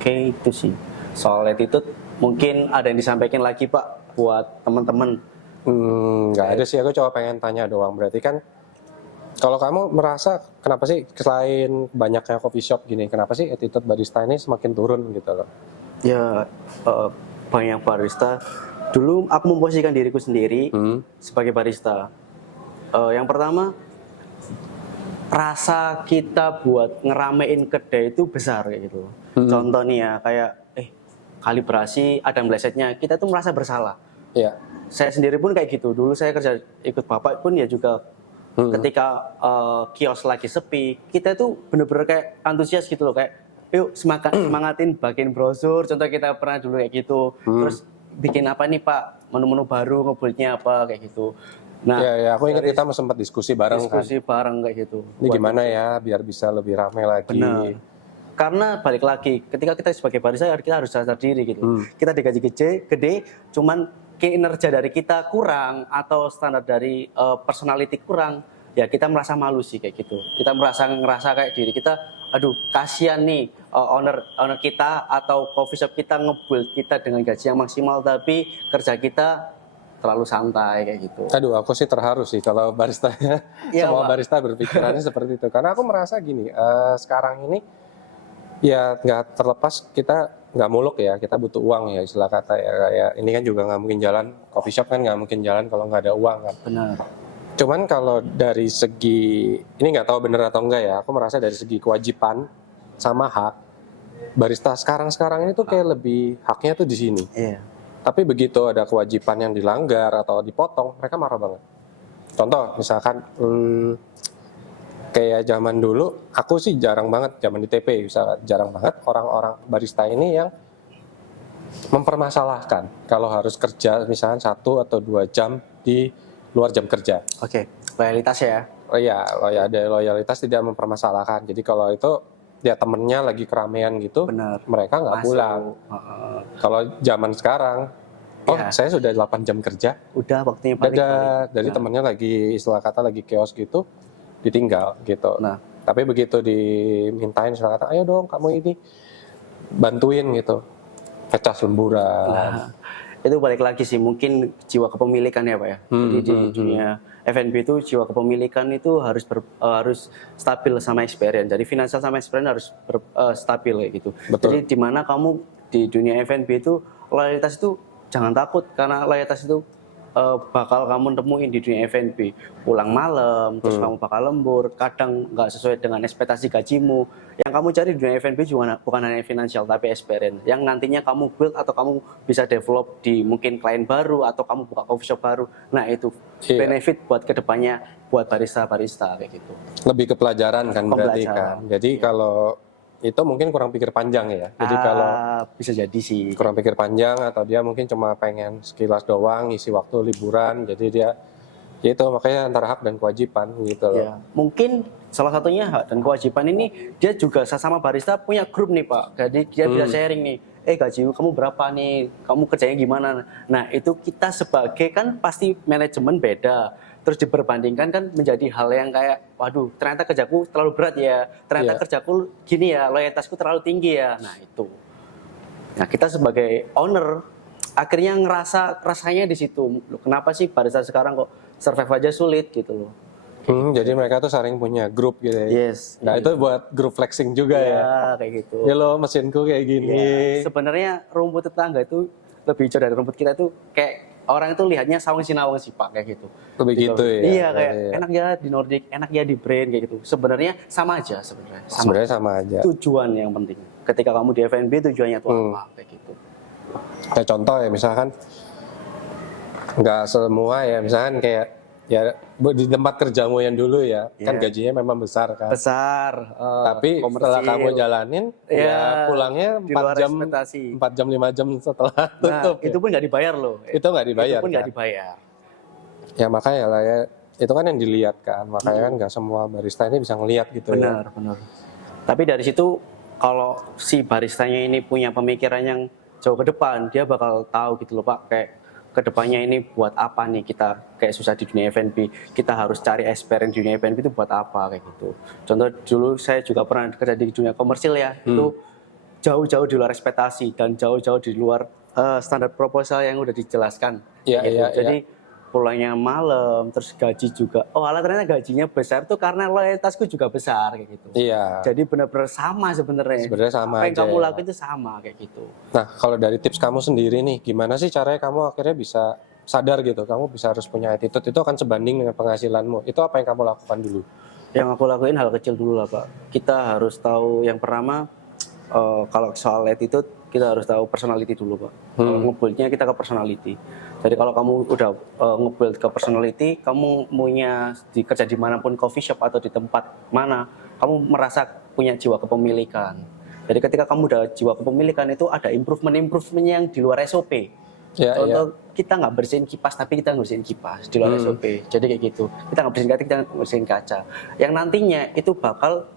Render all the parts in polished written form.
Oke, itu sih. Soal attitude mungkin ada yang disampaikan lagi Pak buat teman-teman. Nggak ada sih, aku coba pengen tanya doang. Berarti kan kalau kamu merasa kenapa sih selain banyaknya coffee shop gini, kenapa sih attitude barista ini semakin turun gitu loh? Ya, banyak barista. Dulu aku memposisikan diriku sendiri sebagai barista. Yang pertama, rasa kita buat ngeramein kedai itu besar kayak gitu. Contoh nih ya, kayak kalibrasi ada melesetnya, kita tuh merasa bersalah. Iya. Saya sendiri pun kayak gitu. Dulu saya kerja ikut bapak pun ya juga ketika kios lagi sepi, kita tuh bener-bener kayak antusias gitu loh, kayak yuk semangatin bagiin brosur. Contoh kita pernah dulu kayak gitu. Terus bikin apa nih Pak, menu-menu baru, ngebuatnya apa kayak gitu. Nah, ya, aku ingat kita sempat diskusi bareng bareng kayak gitu. Ini gimana ya biar bisa lebih ramai lagi. Benar. Karena balik lagi, ketika kita sebagai barista kita harus sadar diri gitu. Kita digaji gede, cuman kinerja dari kita kurang atau standar dari personality kurang, ya kita merasa malu sih kayak gitu. Kita ngerasa kayak diri kita, aduh kasihan nih owner kita atau coffee shop kita nge-build kita dengan gaji yang maksimal, tapi kerja kita terlalu santai kayak gitu. Aduh, aku sih terharu sih kalau baristanya, semua barista berpikirannya seperti itu. Karena aku merasa gini, sekarang ini ya nggak terlepas kita nggak muluk ya, kita butuh uang ya istilah kata ya. Kayak ini kan juga nggak mungkin jalan, coffee shop kan nggak mungkin jalan kalau nggak ada uang kan. Benar. Cuman kalau dari segi, ini nggak tahu bener atau enggak ya, aku merasa dari segi kewajiban sama hak, barista sekarang ini tuh kayak lebih haknya tuh di sini. Iya. Tapi begitu ada kewajiban yang dilanggar atau dipotong, mereka marah banget. Contoh, misalkan kayak zaman dulu, aku sih jarang banget, zaman di TP, misalkan jarang banget orang-orang barista ini yang mempermasalahkan kalau harus kerja misalkan 1 atau 2 jam di luar jam kerja. Oke, loyalitas ya? Oh iya, ada loyalitas tidak mempermasalahkan. Jadi kalau itu dia temennya lagi keramaian gitu, bener, mereka nggak pulang. Kalau zaman sekarang, saya sudah 8 jam kerja, udah waktunya balik. Dari temennya lagi istilah kata lagi chaos gitu, ditinggal gitu. Nah, tapi begitu dimintain istilah kata, ayo dong kamu ini bantuin gitu, pecah lemburan. Nah, itu balik lagi sih, mungkin jiwa kepemilikan ya Pak ya. Jadi di dunia F&B itu jiwa kepemilikan itu harus stabil sama experience. Jadi finansial sama experience harus stabil kayak gitu. Betul. Jadi di mana kamu di dunia F&B itu loyalitas itu jangan takut, karena loyalitas itu bakal kamu temuin di dunia F&B. Pulang malam, terus kamu bakal lembur, kadang nggak sesuai dengan ekspektasi gajimu. Yang kamu cari di dunia F&B juga bukan hanya finansial, tapi experience. Yang nantinya kamu build atau kamu bisa develop di mungkin klien baru, atau kamu buka coffee shop baru. Nah itu benefit buat kedepannya, buat barista-barista kayak gitu. Lebih ke pelajaran kan berarti kan. Jadi kalau itu mungkin kurang pikir panjang ya. Jadi kalau bisa jadi sih kurang pikir panjang, atau dia mungkin cuma pengen sekilas doang ngisi waktu liburan, jadi dia ya itu makanya antara hak dan kewajiban gitu loh. Ya, mungkin salah satunya hak dan kewajiban ini dia juga sama barista punya grup nih Pak. Jadi dia bisa sharing nih, gaji kamu berapa nih, kamu kerjanya gimana. Nah itu kita sebagai kan pasti manajemen beda, terus diperbandingkan kan menjadi hal yang kayak waduh ternyata kerjaku terlalu berat ya, ternyata kerjaku gini ya, loyalitasku terlalu tinggi ya. Nah itu, nah kita sebagai owner akhirnya rasanya di situ. Kenapa sih barista sekarang kok survive aja sulit gitu loh. Jadi mereka tuh saling punya grup gitu ya. Yes. Nah itu buat grup flexing juga ya. Kayak gitu. Ya lo mesinku kayak gini. Sebenarnya rumput tetangga itu lebih hijau dari rumput kita itu, kayak orang itu lihatnya sawang sinawang sih Pak kayak gitu. Lebih gitu ya. Iya kayak enak ya di Nordic, enak ya di Brain kayak gitu. Sebenarnya sama aja sebenarnya. Sebenarnya sama aja. Tujuan yang penting. Ketika kamu di F&B tujuannya itu apa kayak gitu. Kayak contoh ya misalkan nggak semua ya, misalkan kayak ya di tempat kerjamu yang dulu ya, kan gajinya memang besar kan. Besar. Tapi setelah kamu jalanin, ya pulangnya 4 jam 5 jam setelah tutup. Nah, itu pun nggak dibayar loh. Itu nggak dibayar. Itu pun nggak dibayar. Ya makanya lah ya, itu kan yang dilihat kan. Makanya kan nggak semua barista ini bisa ngelihat gitu. Benar. Tapi dari situ kalau si baristanya ini punya pemikiran yang jauh ke depan, dia bakal tahu gitu loh Pak, kayak kedepannya ini buat apa nih, kita kayak susah di dunia F&B, kita harus cari experience di dunia F&B itu buat apa kayak gitu. Contoh dulu saya juga pernah kerja di dunia komersil ya, itu jauh-jauh di luar ekspektasi dan jauh-jauh di luar standar proposal yang udah dijelaskan. Iya, Gitu. iya, Jadi pulangnya malam, terus gaji juga. Oh, alah ternyata gajinya besar tuh karena loyalitasku juga besar kayak gitu. Iya. Jadi benar-benar sama sebenarnya. Sebenarnya sama Apa yang aja kamu ya. lakuin itu sama kayak gitu. Nah, kalau dari tips kamu sendiri nih, gimana sih caranya kamu akhirnya bisa sadar gitu, kamu bisa harus punya attitude, itu akan sebanding dengan penghasilanmu. Itu apa yang kamu lakukan dulu? Yang aku lakuin hal kecil dulu lah Pak. Kita harus tahu yang pertama, kalau soal attitude kita harus tahu personality dulu Pak. Kalau nge-build-nya kita ke personality. Jadi kalau kamu udah nge-build ke personality, kamu punya kerja dimanapun, coffee shop atau di tempat mana, kamu merasa punya jiwa kepemilikan. Jadi ketika kamu udah jiwa kepemilikan itu ada improvement yang di luar SOP. Ya, Contoh kita nggak bersihin kipas tapi kita bersihin kipas di luar SOP. Jadi kayak gitu. Kita nggak bersihin kaca, kita bersihin kaca. Yang nantinya itu bakal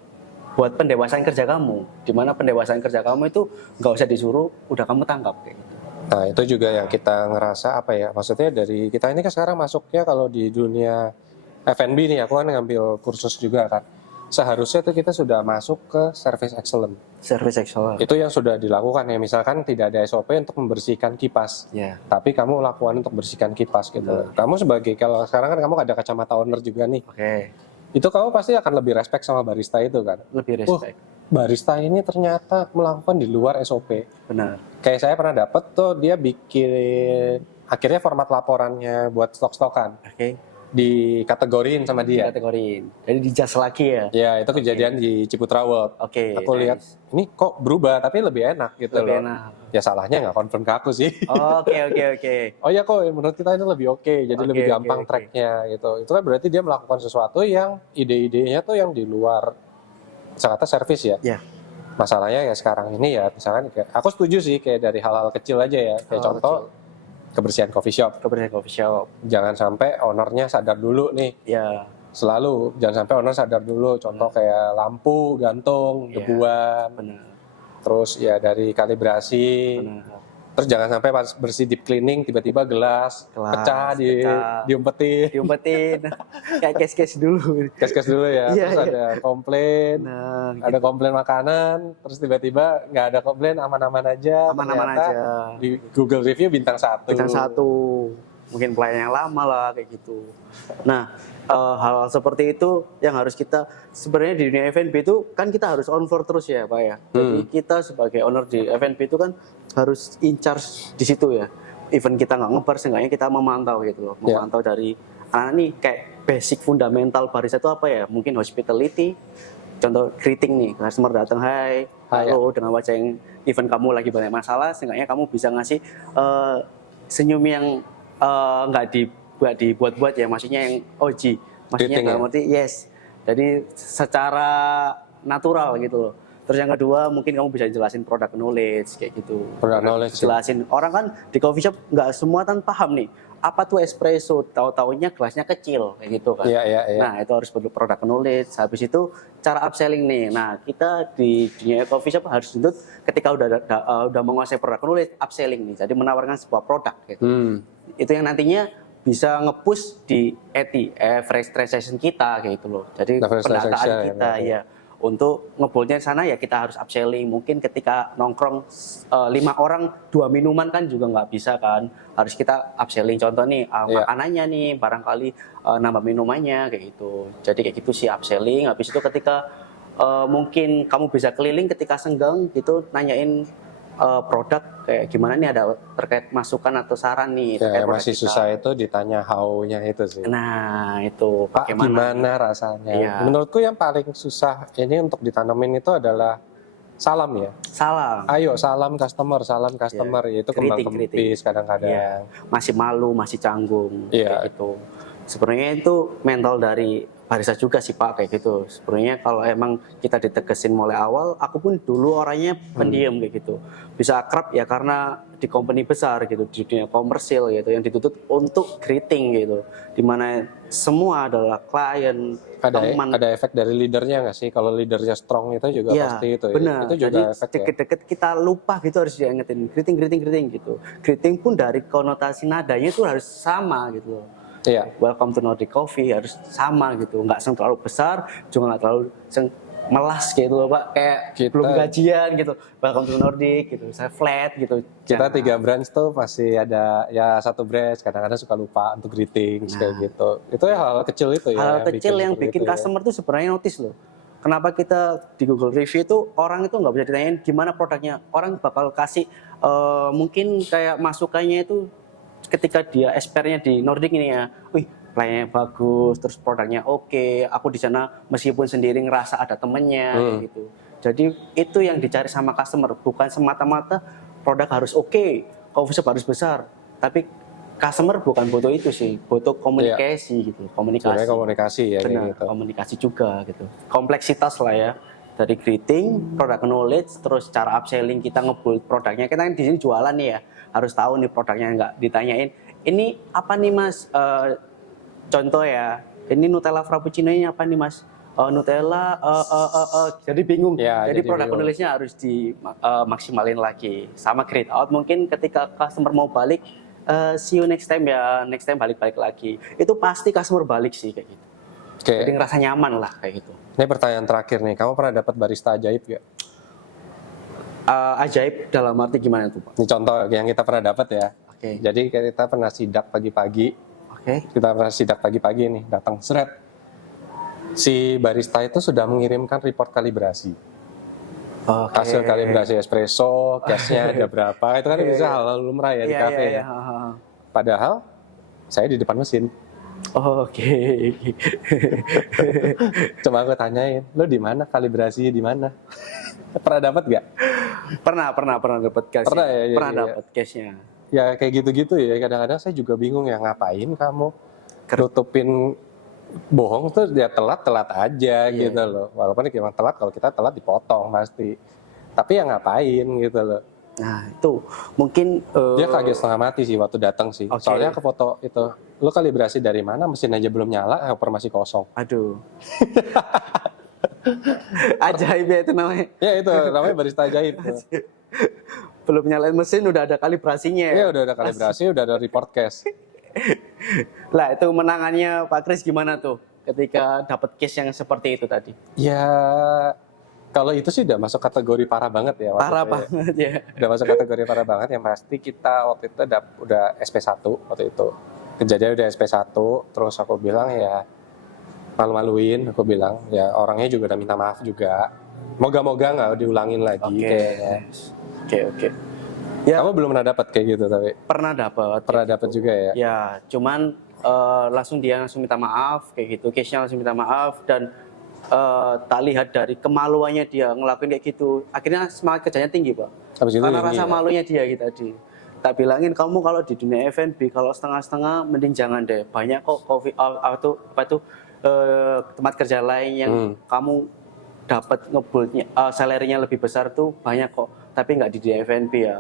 buat pendewasaan kerja kamu. Dimana pendewasaan kerja kamu itu nggak usah disuruh, udah kamu tangkap kayak gitu. Nah, itu juga yang kita ngerasa apa ya, maksudnya dari kita ini kan sekarang masuknya kalau di dunia F&B nih, aku kan ngambil kursus juga kan. Seharusnya itu kita sudah masuk ke service excellent. Service excellent. Itu yang sudah dilakukan ya, misalkan tidak ada SOP untuk membersihkan kipas. Ya. Tapi kamu lakukan untuk bersihkan kipas gitu. Kamu sebagai, kalau sekarang kan kamu ada kacamata owner juga nih. Oke. Itu kamu pasti akan lebih respect sama barista itu kan. Lebih respect. Barista ini ternyata melakukan di luar SOP. Benar. Kayak saya pernah dapet tuh, dia bikin akhirnya format laporannya buat stok-stokan. Oke. Dikategoriin sama dia. Kategoriin. Jadi dijas lagi ya. Ya, itu kejadian di Ciputra World. Oke. Aku lihat ini kok berubah tapi lebih enak gitu Lebih loh. enak. Ya salahnya nggak confirm ke aku sih. Oke. Oh ya kok menurut kita ini lebih oke, jadi Oke, lebih oke, gampang oke. tracknya gitu. Itu kan berarti dia melakukan sesuatu yang ide-idenya tuh yang di luar kata servis ya. Ya. Masalahnya ya sekarang ini ya misalkan kayak, aku setuju sih kayak dari hal-hal kecil aja ya. Kayak Hal-hal contoh kebersihan coffee shop. Kebersihan coffee shop. Jangan sampai ownernya sadar dulu nih. Ya. Selalu jangan sampai owner sadar dulu. Contoh kayak lampu gantung, Ya. debuan. Benar. Terus ya dari kalibrasi. Benar. Terus jangan sampai pas bersih deep cleaning tiba-tiba gelas pecah, diumpetin. Diumpetin. Kayak case-case dulu. Kes-kes dulu ya. Iya, Terus iya. ada komplain. Nah, Ada komplain makanan, terus tiba-tiba nggak ada komplain, aman-aman aja. aman-aman Ternyata aja. Di Google review bintang 1. Bintang 1. Mungkin pelayan yang lama lah kayak gitu. Nah, hal seperti itu yang harus kita sebenarnya di dunia F&B itu kan kita harus on floor terus ya Pak ya. Jadi kita sebagai owner di F&B itu kan harus in charge di situ ya. Even kita nggak ngebar, seenggaknya kita memantau gitu loh. Memantau dari anak nih kayak basic fundamental barista itu apa ya? Mungkin hospitality. Contoh greeting nih, customer datang, hai, halo, dengan wajah yang even kamu lagi banyak masalah, seenggaknya kamu bisa ngasih senyum yang nggak dibuat-buat ya, maksudnya yang OG, maksudnya nggak ngerti, yes. Jadi secara natural gitu loh. Terus yang kedua mungkin kamu bisa jelasin product knowledge kayak gitu. Product knowledge. Jelasin. Orang kan di coffee shop nggak semua kan paham nih. Apa tuh espresso? Tahu-taunya gelasnya kecil kayak gitu kan. Iya. Nah, itu harus perlu product knowledge. Habis itu cara upselling nih. Nah, kita di dunia coffee shop harus tuntut ketika udah menguasai product knowledge, upselling nih. Jadi menawarkan sebuah produk gitu. Itu yang nantinya bisa nge-push di average transaction kita kayak gitu loh. Jadi pendataan kita ya. Untuk ngebolnya di sana ya kita harus upselling. Mungkin ketika nongkrong 5 orang 2 minuman kan juga nggak bisa kan. Harus kita upselling. Contoh nih makanannya nih barangkali nambah minumannya kayak gitu. Jadi kayak gitu sih upselling. Habis itu ketika mungkin kamu bisa keliling ketika senggang gitu nanyain produk kayak gimana nih, ada terkait masukan atau saran nih ya, masih kita. Susah itu ditanya how-nya itu sih. Nah itu Pak gimana rasanya ya. Menurutku yang paling susah ini untuk ditanamin itu adalah salam ya. Salam. Ayo salam customer ya. Itu kembang kempis kadang-kadang ya. Masih malu, masih canggung kayak gitu. Sebenarnya itu mental dari barista juga sih Pak kayak gitu. Sebenarnya kalau emang kita ditegesin mulai awal, aku pun dulu orangnya pendiam kayak gitu. Bisa akrab ya karena di company besar gitu, di dunia komersil gitu, yang dituntut untuk greeting gitu. Dimana semua adalah klien, teman. Ada efek dari leadernya nggak sih? Kalau leadernya strong itu juga pasti itu benar. ya. Itu juga efek ya. Deket-deket kita lupa gitu harus diingetin greeting gitu. Greeting pun dari konotasi nadanya itu harus sama gitu loh. Iya. Welcome to Nordic Coffee harus sama gitu, nggak terlalu besar, juga nggak terlalu melas gitu loh Pak, kayak belum gajian gitu, welcome to Nordic gitu, saya flat gitu. Kita 3 branch tuh pasti ada ya satu branch kadang-kadang suka lupa untuk greetings kayak gitu. Itu ya hal kecil itu ya. Hal kecil yang bikin customer tuh sebenarnya notice loh. Kenapa kita di Google Review itu orang itu nggak bisa ditanyain gimana produknya, orang bakal kasih mungkin kayak masukannya itu ketika dia experience-nya di Nordic ini ya, wih pelayanannya bagus, terus produknya oke, aku di sana meskipun sendiri ngerasa ada temennya gitu. Jadi itu yang dicari sama customer, bukan semata-mata produk harus oke, coffee shop harus besar, tapi customer bukan butuh itu sih, butuh komunikasi gitu, komunikasi. Komunikasi ya benar, gitu. komunikasi juga gitu. Kompleksitas lah ya. Dari greeting, product knowledge, terus cara upselling kita nge-build produknya. Kita kan di sini jualan nih ya, harus tahu nih produknya, nggak ditanyain, ini apa nih Mas? Contoh ya, ini Nutella Frappuccino-nya apa nih Mas? Nutella, jadi bingung. Ya, jadi produk penulisnya harus dimaksimalin lagi. Sama create out, mungkin ketika customer mau balik, see you next time ya, next time balik-balik lagi. Itu pasti customer balik sih kayak gitu. Jadi ngerasa nyaman lah kayak gitu. Ini pertanyaan terakhir nih, kamu pernah dapat barista ajaib gak? Ajaib dalam arti gimana tuh Pak? Ini contoh yang kita pernah dapat ya. Oke. Jadi kita pernah sidak pagi-pagi. Kita pernah sidak pagi-pagi nih, datang seret. Si barista itu sudah mengirimkan report kalibrasi. Hasil kalibrasi espresso, gasnya ada berapa, itu kan bisa hal lumrah ya di kafe ya. Padahal saya di depan mesin. Coba aku tanyain, lo di mana kalibrasinya di mana? Pernah dapat gak? Pernah dapat case. Pernah dapat case-nya. Ya kayak gitu-gitu ya, kadang-kadang saya juga bingung ya, ngapain kamu nutupin bohong tuh ya telat aja gitu loh. Walaupun memang telat, kalau kita telat dipotong pasti. Tapi ya ngapain gitu loh. Nah itu mungkin dia kaget setengah mati sih waktu datang sih. Soalnya ke foto itu, lo kalibrasi dari mana, mesin aja belum nyala, helper masih kosong. Aduh. Ajaib ya itu namanya. Ya itu namanya barista ajaib. Belum nyalain mesin udah ada kalibrasinya. Iya udah ada kalibrasi, udah ada report case. Lah itu menangannya Pak Kris gimana tuh ketika dapat case yang seperti itu tadi? Ya kalau itu sih udah masuk kategori parah banget ya. Parah banget ya. Udah masuk kategori parah banget, yang pasti kita waktu itu udah SP1 waktu itu. Kejadian udah SP1, terus aku bilang ya malu-maluin, aku bilang ya orangnya juga udah minta maaf juga. Moga-moga nggak diulangin lagi kayaknya. Oke. Ya, kamu belum pernah dapat kayak gitu tapi? Pernah dapat juga ya? Ya, cuman langsung minta maaf kayak gitu, case-nya langsung minta maaf dan tak lihat dari kemaluannya dia ngelakuin kayak gitu. Akhirnya semangat kerjanya tinggi Pak. Karena rasa malunya dia gitu tadi. Tak bilangin kamu kalau di dunia F&B kalau setengah-setengah mending jangan deh. Banyak kok tempat kerja lain yang kamu dapat ngebuildnya salary-nya lebih besar tuh banyak kok, tapi nggak di dunia F&B ya,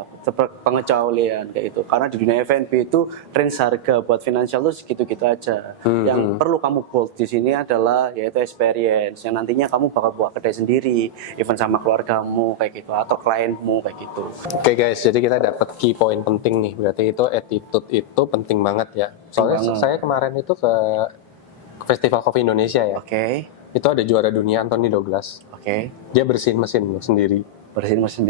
pengecualian kayak itu. Karena di dunia F&B itu range harga buat finansial tuh segitu-gitu aja. Yang perlu kamu build di sini adalah yaitu experience yang nantinya kamu bakal buat kedai sendiri, even sama keluargamu kayak gitu atau klienmu kayak gitu. Oke guys, jadi kita dapat key point penting nih, berarti itu attitude itu penting banget ya. Soalnya saya kemarin itu ke Festival Kopi Indonesia ya. Itu ada juara dunia Anthony Douglas. Dia bersihin mesin sendiri.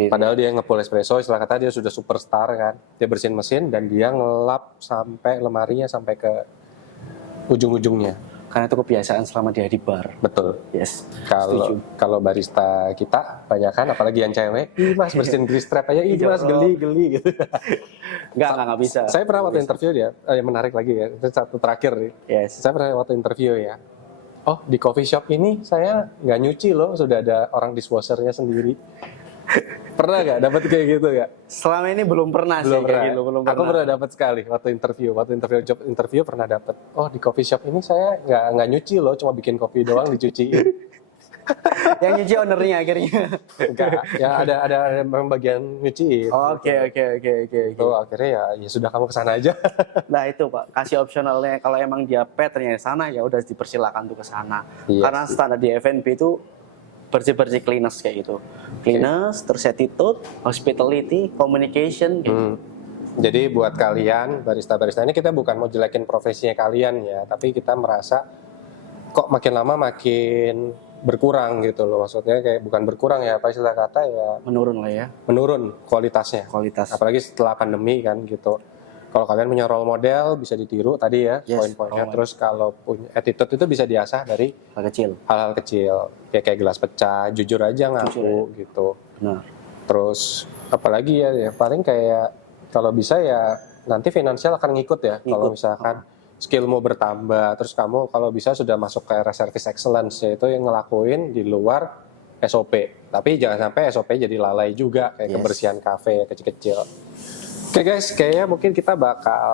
Padahal dia nge-pull espresso, istilah kata dia sudah superstar kan. Dia bersihin mesin dan dia ngelap sampai lemarinya sampai ke ujung-ujungnya. Karena itu kebiasaan selama dia di bar. Betul. Yes. Kalau barista kita banyakan, apalagi yang cewek, ih mas bersihin grease trap aja, ih mas geli gitu. Enggak bisa. Saya pernah waktu interview dia, yang menarik lagi ya, itu satu terakhir nih. Yes. Saya pernah waktu interview ya. Oh di coffee shop ini saya nggak nyuci loh, sudah ada orang dishwashernya sendiri. Pernah nggak dapat kayak gitu nggak? Selama ini belum pernah. Belum pernah. Aku pernah dapat sekali waktu job interview pernah dapat. Oh di coffee shop ini saya nggak nyuci loh, cuma bikin kopi doang dicuciin. Yang nyuci ownernya akhirnya. Enggak, ya ada memang bagian nyuciin. Oke. Itu akhirnya ya sudah kamu kesana aja. Nah itu Pak, kasih opsionalnya kalau emang dia patternnya sana ya udah dipersilakan tuh ke sana. Karena standar di F&B itu bersih cleanliness kayak gitu. Cleanliness, terus attitude, hospitality, communication gitu. Jadi buat kalian barista-barista ini, kita bukan mau jelekin profesinya kalian ya, tapi kita merasa kok makin lama makin berkurang gitu loh. Maksudnya kayak bukan berkurang ya, apa istilah kata ya, Menurun lah ya menurun kualitasnya. kualitas. Apalagi setelah pandemi kan gitu. Kalau kalian punya role model bisa ditiru tadi ya, Yes, poin-poinnya. role Terus kalau punya attitude itu bisa diasah dari Hal kecil. hal-hal kecil. Kayak gelas pecah, jujur aja ngaku gitu. Benar. Terus apalagi ya paling kayak kalau bisa ya nanti finansial akan ngikut ya. Kalau misalkan skillmu bertambah, terus kamu kalau bisa sudah masuk ke area service excellence, yaitu yang ngelakuin di luar SOP. Tapi jangan sampai SOP jadi lalai juga, kayak kebersihan kafe kecil-kecil. Oke guys, kayaknya mungkin kita bakal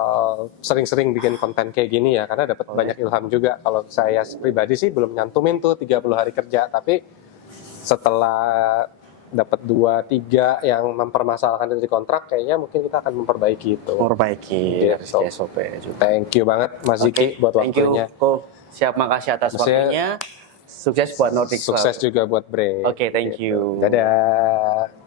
sering-sering bikin konten kayak gini ya, karena dapat banyak ilham juga. Kalau saya pribadi sih belum nyantumin tuh 30 hari kerja, tapi setelah dapat 2-3 yang mempermasalahkan dari kontrak, kayaknya mungkin kita akan memperbaiki itu. Memperbaiki Gitu. SOP juga. Thank you banget Mas Ziki buat Thank you. waktunya. Siap, makasih atas Maksudnya, waktunya. Sukses buat Nordic Sukses Cloud. juga buat Bre. Oke, thank you. Dadah.